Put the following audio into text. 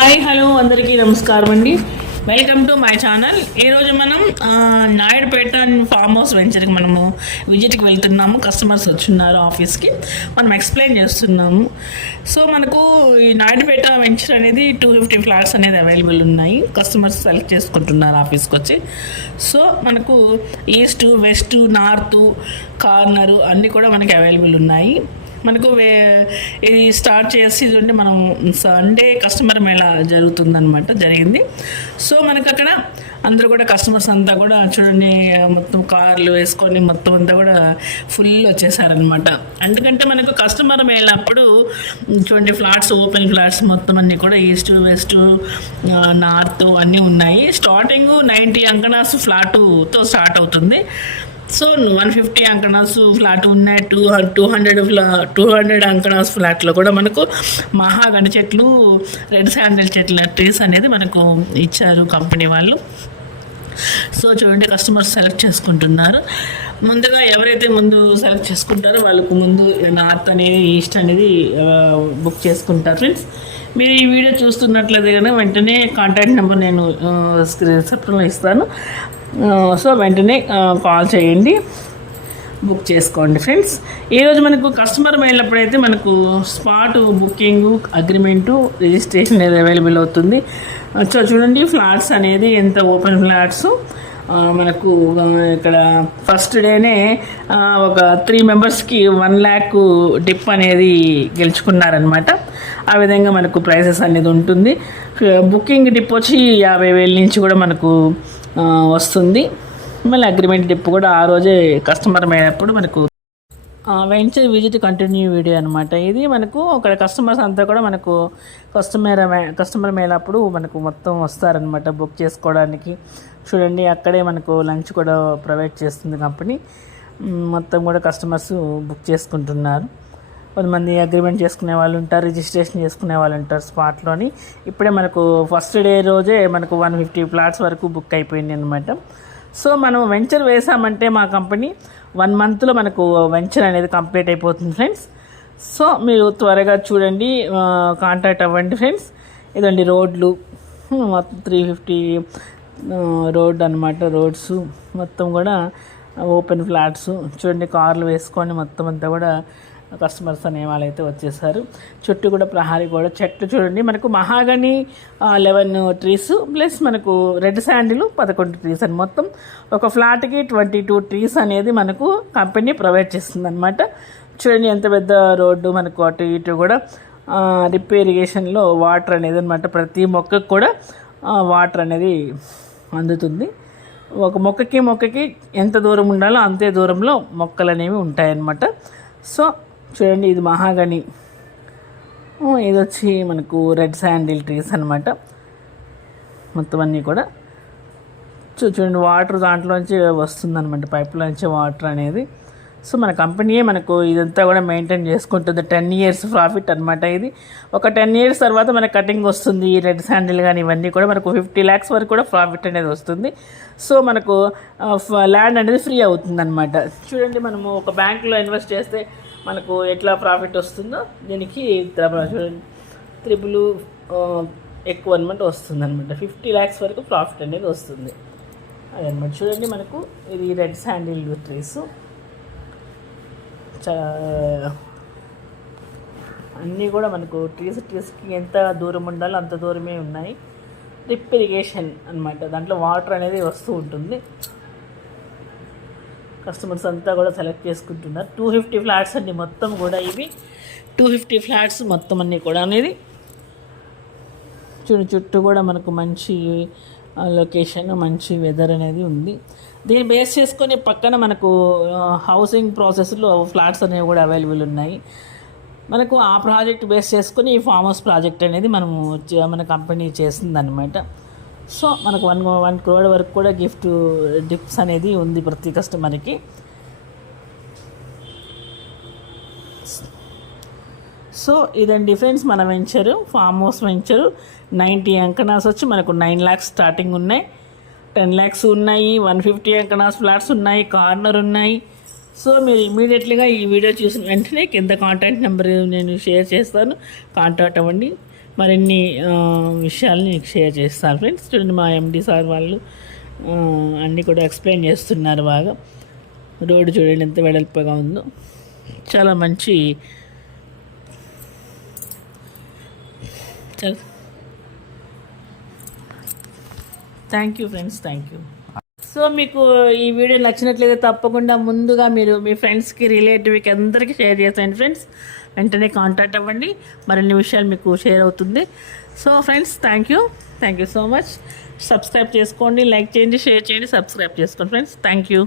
Hi hello అందరికీ నమస్కారం అండి. వెల్కమ్ టు మై ఛానల్ ఈరోజు మనం నాయుడుపేట నాయుడుపేట ఫామ్ హౌస్ వెంచర్కి మనము విజిట్కి వెళ్తున్నాము. కస్టమర్స్ వచ్చున్నారు ఆఫీస్కి మనం ఎక్స్ప్లెయిన్ చేస్తున్నాము. సో మనకు ఈ నాయుడుపేట వెంచర్ అనేది టూ ఫిఫ్టీ ఫ్లాట్స్ అనేది అవైలబుల్ ఉన్నాయి. కస్టమర్స్ సెలెక్ట్ చేసుకుంటున్నారు ఆఫీస్కి వచ్చి. సో మనకు ఈస్ట్ వెస్ట్ నార్త్ కార్నరు అన్నీ కూడా మనకి అవైలబుల్ ఉన్నాయి. మనకు వే- ఇది స్టార్ట్ చేసి ఉంటే మనం సండే కస్టమర్ మేళా జరుగుతుందనమాట జరిగింది. సో మనకు అక్కడ అందరూ కూడా కస్టమర్స్ అంతా కూడా చూడండి మొత్తం కార్లు వేసుకొని మొత్తం అంతా కూడా ఫుల్ వచ్చేసారనమాట ఎందుకంటే మనకు కస్టమర్ మేళప్పుడు చూడండి ఫ్లాట్స్ ఓపెన్ ఫ్లాట్స్ మొత్తం అన్నీ కూడా ఈస్ట్ వెస్ట్ నార్త్ అన్నీ ఉన్నాయి. స్టార్టింగ్ నైంటీ అంకణాస్ ఫ్లాటుతో స్టార్ట్ అవుతుంది. సో వన్ ఫిఫ్టీ అంకణాస్ ఫ్లాట్ ఉన్నాయి two two hundred ఫ్లా two hundred అంకణాస్ ఫ్లాట్లో కూడా మనకు మహాగణ చెట్లు రెడ్ శాండల్ చెట్ల ట్రీస్ అనేది మనకు ఇచ్చారు కంపెనీ వాళ్ళు. సో చూడండి కస్టమర్స్ సెలెక్ట్ చేసుకుంటున్నారు. ముందుగా ఎవరైతే ముందు సెలెక్ట్ చేసుకుంటారో వాళ్ళకు ముందు నార్త్ అనేది ఈస్ట్ అనేది బుక్ చేసుకుంటారు ఫ్రెండ్స్. మీరు ఈ వీడియో చూస్తున్నట్లయితే కనుక వెంటనే కాంటాక్ట్ నెంబర్ నేను రిసెప్షన్లో ఇస్తాను. సో వెంటనే కాల్ చేయండి. బుక్ చేసుకోండి ఫ్రెండ్స్ ఈరోజు మనకు కస్టమర్ వెళ్ళినప్పుడైతే మనకు స్పాట్ బుకింగ్ అగ్రిమెంటు రిజిస్ట్రేషన్ అనేది అవైలబుల్ అవుతుంది. సో చూడండి ఫ్లాట్స్ అనేది ఎంత ఓపెన్ ఫ్లాట్స్ మనకు ఇక్కడ ఫస్ట్ డేనే ఒక త్రీ మెంబర్స్కి వన్ ల్యాక్ డిప్ అనేది గెలుచుకున్నారనమాట ఆ విధంగా మనకు ప్రైసెస్ అనేది ఉంటుంది. బుకింగ్ డిప్ వచ్చి యాభై వేల నుంచి కూడా మనకు వస్తుంది. మళ్ళీ అగ్రిమెంట్ డిప్ కూడా ఆ రోజే కస్టమర్ అయినప్పుడు మనకు వెంచర్ విజిట్ కంటిన్యూ వీడియో అనమాట ఇది మనకు అక్కడ కస్టమర్స్ అంతా కూడా మనకు కస్టమర్ కస్టమర్ మేలప్పుడు మనకు మొత్తం వస్తారనమాట బుక్ చేసుకోవడానికి. చూడండి అక్కడే మనకు లంచ్ కూడా ప్రొవైడ్ చేస్తుంది కంపెనీ. మొత్తం కూడా కస్టమర్స్ బుక్ చేసుకుంటున్నారు. కొంతమంది అగ్రిమెంట్ చేసుకునే వాళ్ళు ఉంటారు రిజిస్ట్రేషన్ చేసుకునే వాళ్ళు ఉంటారు స్పాట్లోని ఇప్పుడే మనకు ఫస్ట్ డే రోజే మనకు వన్ ఫిఫ్టీ ఫ్లాట్స్ వరకు బుక్ అయిపోయింది అనమాట సో మనం వెంచర్ వేసామంటే మా కంపెనీ వన్ మంత్లో మనకు వెంచర్ అనేది కంప్లీట్ అయిపోతుంది ఫ్రెండ్స్ సో మీరు త్వరగా చూడండి కాంటాక్ట్ అవ్వండి ఫ్రెండ్స్ ఇదండి రోడ్లు. మొత్తం త్రీ ఫిఫ్టీ రోడ్ అనమాట రోడ్స్. మొత్తం కూడా ఓపెన్ ఫ్లాట్స్ చూడండి కార్లు వేసుకొని మొత్తం అంతా కూడా కస్టమర్స్ అనే వాళ్ళైతే వచ్చేసారు. చుట్టూ కూడా ప్రహారీ కూడా చెట్లు చూడండి. మనకు మహాగని లెవెన్ ట్రీస్ ప్లస్ మనకు రెడ్ శాండిల్ పదకొండు ట్రీస్ అని. మొత్తం ఒక ఫ్లాట్కి ట్వంటీ టూ ట్రీస్ అనేది మనకు కంపెనీ ప్రొవైడ్ చేస్తుంది అనమాట చూడండి ఎంత పెద్ద రోడ్డు మనకు అటు ఇటు కూడా. రిప్ ఇరిగేషన్లో వాటర్ అనేది అనమాట ప్రతి మొక్కకు కూడా వాటర్ అనేది అందుతుంది. ఒక మొక్కకి మొక్కకి ఎంత దూరం ఉండాలో అంతే దూరంలో మొక్కలు అనేవి ఉంటాయన్నమాట. సో చూడండి ఇది మహాగని. ఇది వచ్చి మనకు రెడ్ శాండిల్ ట్రీస్ అనమాట మొత్తం అన్నీ కూడా. చూ చూడండి వాటర్ దాంట్లోంచి వస్తుందన్నమాట పైప్లోంచి వాటర్ అనేది. సో మన కంపెనీయే మనకు ఇదంతా కూడా మెయింటైన్ చేసుకుంటుంది. టెన్ ఇయర్స్ ప్రాఫిట్ అనమాట ఇది. ఒక టెన్ ఇయర్స్ తర్వాత మనకు కటింగ్ వస్తుంది రెడ్ శాండిల్ కానీ ఇవన్నీ కూడా. మనకు ఫిఫ్టీ ల్యాక్స్ వరకు కూడా ప్రాఫిట్ అనేది వస్తుంది. సో మనకు ల్యాండ్ అనేది ఫ్రీ అవుతుంది అనమాట చూడండి మనము ఒక బ్యాంకులో ఇన్వెస్ట్ చేస్తే మనకు ఎట్లా ప్రాఫిట్ వస్తుందో దీనికి త్రిబుల్ చూడండి. త్రిబుల్ ఎక్కువ అనమాట వస్తుంది అనమాట ఫిఫ్టీ ల్యాక్స్ వరకు ప్రాఫిట్ అనేది వస్తుంది. అదనమాట చూడండి మనకు ఇది రెడ్ శాండిల్ ట్రీస్ చా అన్నీ కూడా మనకు ట్రీస్ ట్రీస్కి ఎంత దూరం ఉండాలో అంత దూరమే ఉన్నాయి. డ్రిప్ ఇరిగేషన్ అనమాట దాంట్లో వాటర్ అనేది వస్తూ ఉంటుంది. కస్టమర్స్ అంతా కూడా సెలెక్ట్ చేసుకుంటున్నారు. టూ ఫిఫ్టీ ఫ్లాట్స్ అన్ని మొత్తం కూడా ఇవి. టూ ఫిఫ్టీ ఫ్లాట్స్ మొత్తం అన్నీ కూడా అనేది చుట్టూ చుట్టూ కూడా మనకు మంచి లొకేషన్ మంచి వెదర్ అనేది ఉంది. దీన్ని బేస్ చేసుకొని పక్కన మనకు హౌసింగ్ ప్రాసెస్లో ఫ్లాట్స్ అనేవి కూడా అవైలబుల్ ఉన్నాయి. మనకు ఆ ప్రాజెక్ట్ బేస్ చేసుకొని ఈ ఫామ్ హౌస్ ప్రాజెక్ట్ అనేది మనము మన కంపెనీ చేసిందనమాట అనమాట సో మనకు వన్ వన్ క్రోడ్ వరకు కూడా గిఫ్ట్ డిప్స్ అనేది ఉంది ప్రతి కస్టమర్కి సో ఇదండి ఫ్రెండ్స్ మన venture farm house venture ninety అంకనాస్ వచ్చి మనకు నైన్ ల్యాక్స్ స్టార్టింగ్ ఉన్నాయి. టెన్ ల్యాక్స్ ఉన్నాయి వన్ ఫిఫ్టీ అంకనాస్ ఫ్లాట్స్ ఉన్నాయి కార్నర్ ఉన్నాయి. సో మీరు ఇమీడియట్లీగా ఈ వీడియో చూసిన వెంటనే కింద కాంటాక్ట్ నెంబర్ నేను షేర్ చేస్తాను. కాంటాక్ట్ అవ్వండి. మరిన్ని విషయాల్ని మీకు షేర్ చేస్తాను. ఫ్రెండ్స్ చూడండి మా ఎండి సార్ వాళ్ళు అన్నీ కూడా ఎక్స్ప్లెయిన్ చేస్తున్నారు బాగా. రోడ్డు చూడండి ఎంత వెడల్పుగా ఉందో. చాలా మంచి thank you friends thank you so మీకు ఈ వీడియో నచ్చినట్లయితే తప్పకుండా ముందుగా మీరు మీ ఫ్రెండ్స్కి రిలేటివ్కి అందరికీ షేర్ చేసేయండి ఫ్రెండ్స్ వెంటనే కాంటాక్ట్ అవ్వండి. మరిన్ని విషయాలు మీకు షేర్ అవుతుంది. So friends thank you thank you so much subscribe చేసుకోండి లైక్ చేయండి షేర్ చేయండి సబ్స్క్రైబ్ చేసుకోండి ఫ్రెండ్స్ థ్యాంక్ యూ